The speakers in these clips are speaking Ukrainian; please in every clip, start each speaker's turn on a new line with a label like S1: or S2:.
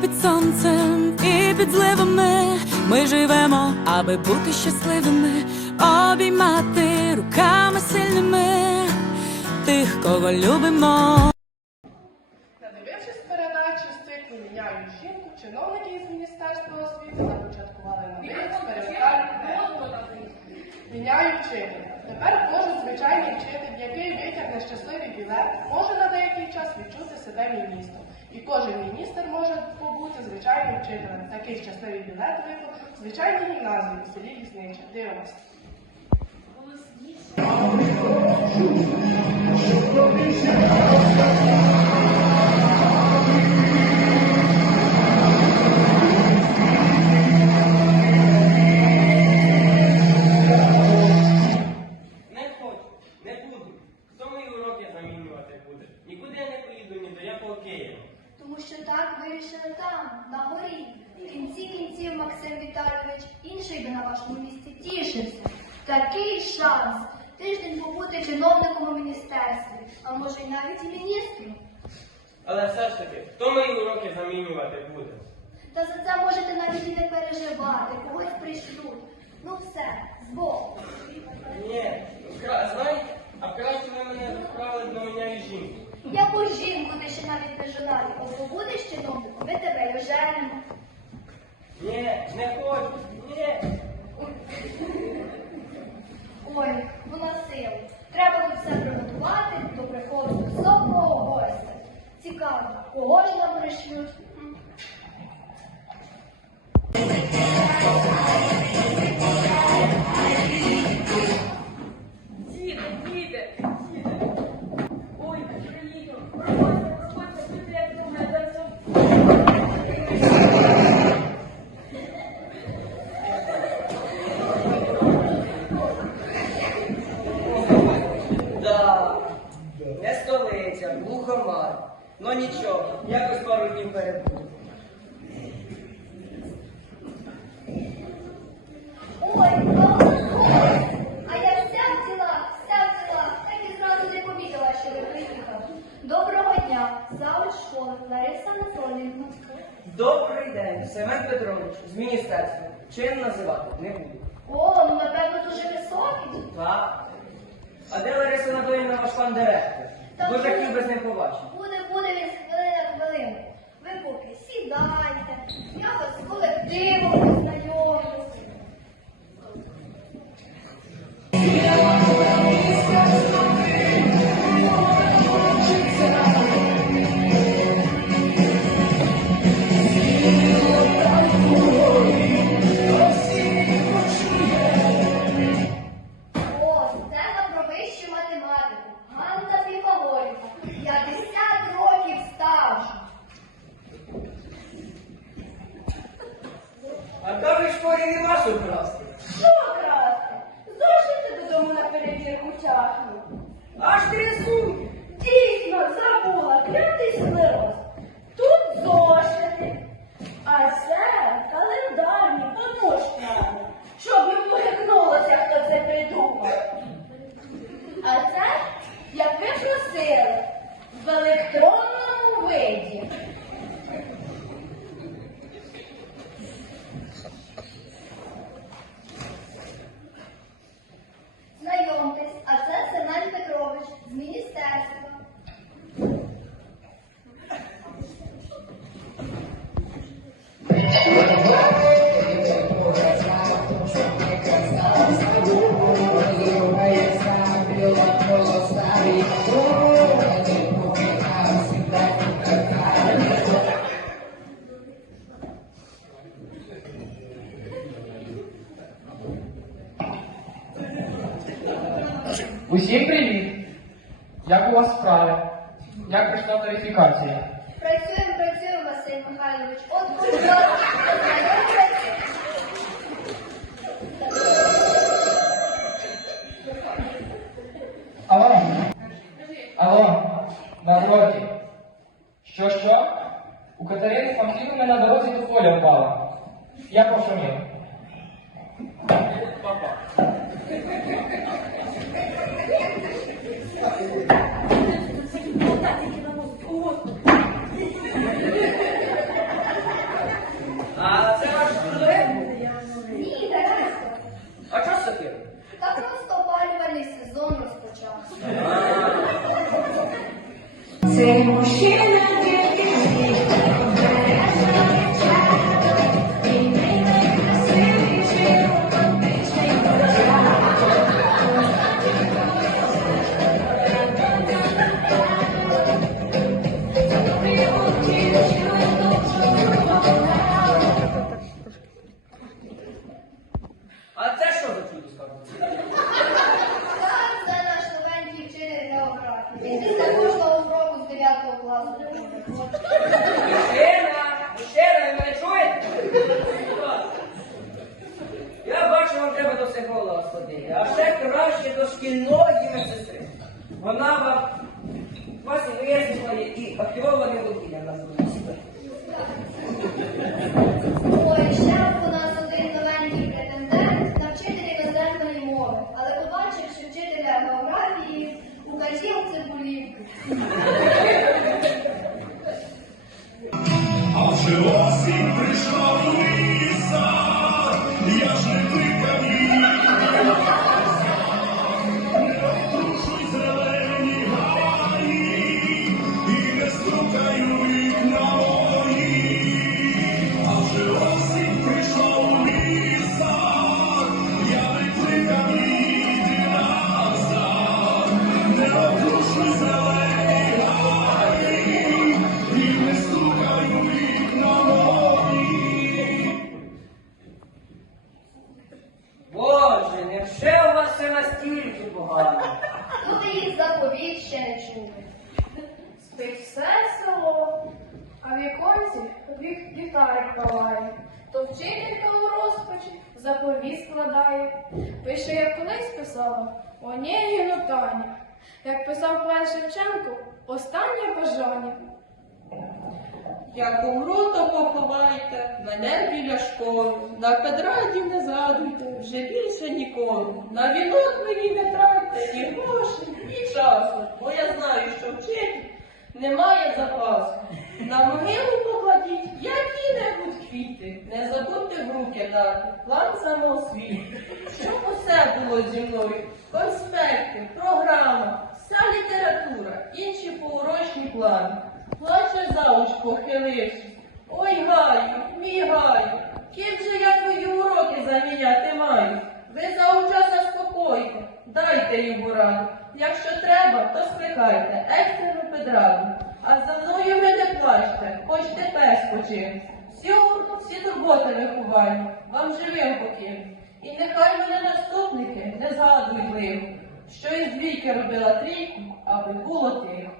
S1: під сонцем, і під зливами ми живемо, аби бути щасливими, обіймати руками сильними тих, кого любимо.
S2: Надивившись передачу з циклу «Міняю жінку», чиновники із Міністерства освіти започаткували новий експериментальний «Міняю вчителя». Тепер кожен звичайний вчитель, який витягне щасливий білет, може на деякий час відчути себе міністром. І кожен міністр може побути звичайним вчителем. Такий щасливий білет випав в звичайній гімназії у селі Ліснича. Дивимось.
S3: Не хочу, не буду. Хто мої уроки замінювати буде? Нікуди я не поїду, ні до якого Києва.
S4: Тому що так вирішили там, на горі. В кінці кінців Максим Віталійович інший би на вашому місці тішився. Такий шанс. Тиждень побути чиновником у міністерстві, а може й навіть і міністром.
S3: Але все ж таки, хто мої уроки замінювати буде?
S4: Та за це можете навіть і не переживати, когось пришлють. Ну все, збоку.
S3: Ні, кра- знаєте, а краще ви мене відправили до мене і жінку.
S4: Яку жінку ти ще навіть не жонати, От будеш чиновником, ми тебе й оженимо.
S3: Ні, не хочу, ні.
S4: Ой, вона сила. Треба тут все приготувати до приходу високого гостя. Цікаво, кого ж нам пришлють?
S5: Чин називати не буду.
S4: О, ну напевно дуже високий.
S5: Так. А де Лариса Анатоліївна, ваш пан директор?
S4: Та
S5: Дуже
S4: ну.
S5: хотів би з ним побачити.
S4: Буде, буде він з хвилини на хвилину. Ви поки сідайте, я вас з
S5: там і школі нема що
S6: Усім привіт! Як у вас справи? Як пройшла верифікація?
S4: Працюємо, працюємо, Василь Михайлович. От будь.
S6: Алло? Алло? На уроці. Що, що? У Катерини Фамфіловни на дорозі туфоля впала. Я пошумів.
S3: Папа.
S5: Вопрос Вона вас вислухає і активоване довкілля
S2: складає. Пише, як колись писала Онегіну Таня. Як писав поет Шевченко, останнє бажання.
S7: Як умру, то поховайте мене біля школи. На педраді не згадуйте, вже більше ніколи. На вінок мені не тратьте ні грошей, ні часу, бо я знаю, що вчитель немає запасу. На могилу руки дати план самоосвіти. Щоб усе було зі мною, конспекти, програма, вся література, інші поурочні плани. Плаче завуч похилившись. Ой, Гаю, мій Гаю, ким же я твої уроки заміняти маю? Ви зауча заспокойте, дайте йому раду. Якщо треба, то скликайте екстрену педраду. А за мною ви не плачте, хоч тепер спочинь. Всі, турботи виховання вам живим покину. І нехай мене наступники не згадують лихо, що із двійки робила трійку, аби було тихо.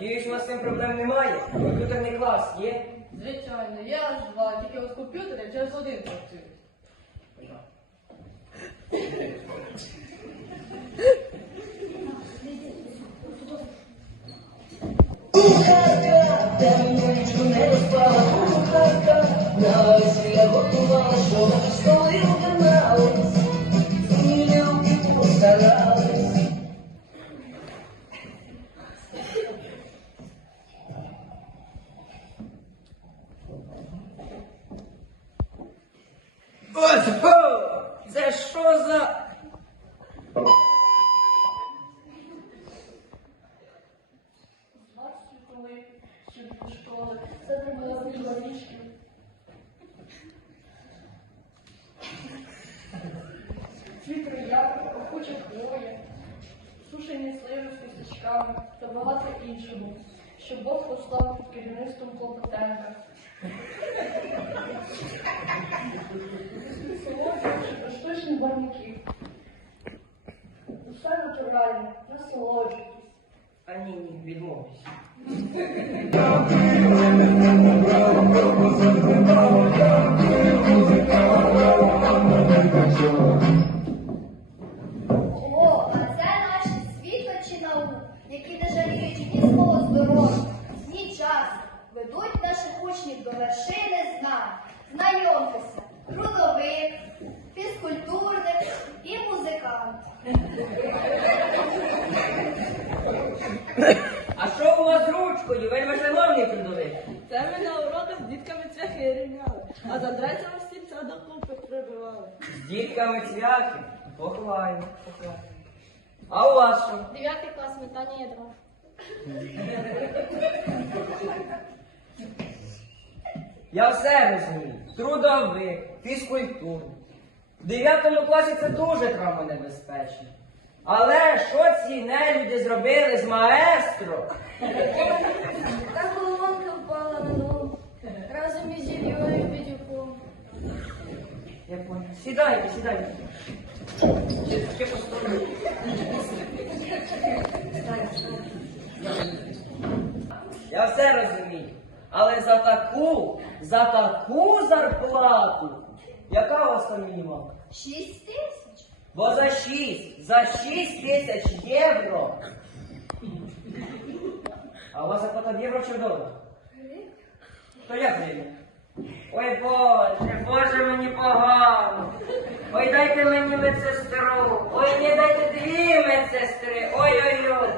S5: Надіюсь, у вас з цим проблем немає. Комп'ютерний клас є.
S7: Звичайно, я аж два, тільки от комп'ютери через один працюють.
S5: Ось,
S2: до школи, це треба річки. Світ рояк, охоча хвоя, сушені сливи з кісточками та багато іншого, що Бог послав під керівництвом Клопотенка. Солодощі, штучні барвники. Усе натуральне, насолоджуйтесь.
S5: А ні, ні,
S4: а це наші світочі наук, які не жаліють ні здоров'я, ні часу, ведуть наших учнів до вершини знань. Знайомтеся, трудовик, фізкультурник і музикант.
S5: А що у вас з ручкою? Вельми шановний трудовик.
S7: Це ми на уроках з дітками цвяхи рівняли, а за третього стільця до купи прибивали.
S5: З дітками цвяхи. Похвально, похвально. А у вас що?
S4: Дев'ятий клас метання ядра.
S5: Я все розумію. Трудовик, фізкультура. В 9 класі це дуже травмонебезпечно. Але що ці нелюди зробили з маестро?
S4: Та головонка впала на ногу разом із Іллею і Бідюком.
S5: Я понял. Сідайте, сідайте. Ще постою. Я все розумію. Але за таку, за таку зарплату, яка у вас там мінімалка?
S4: Шість тисяч?
S5: Бо за 6, за 6 тисяч євро. А у вас зарплата в євро чи в доларах? То як гривня? Ой Боже, Боже мені погано. Ой, дайте мені медсестру. Ой, не дайте дві медсестри. Ой-ой-ой.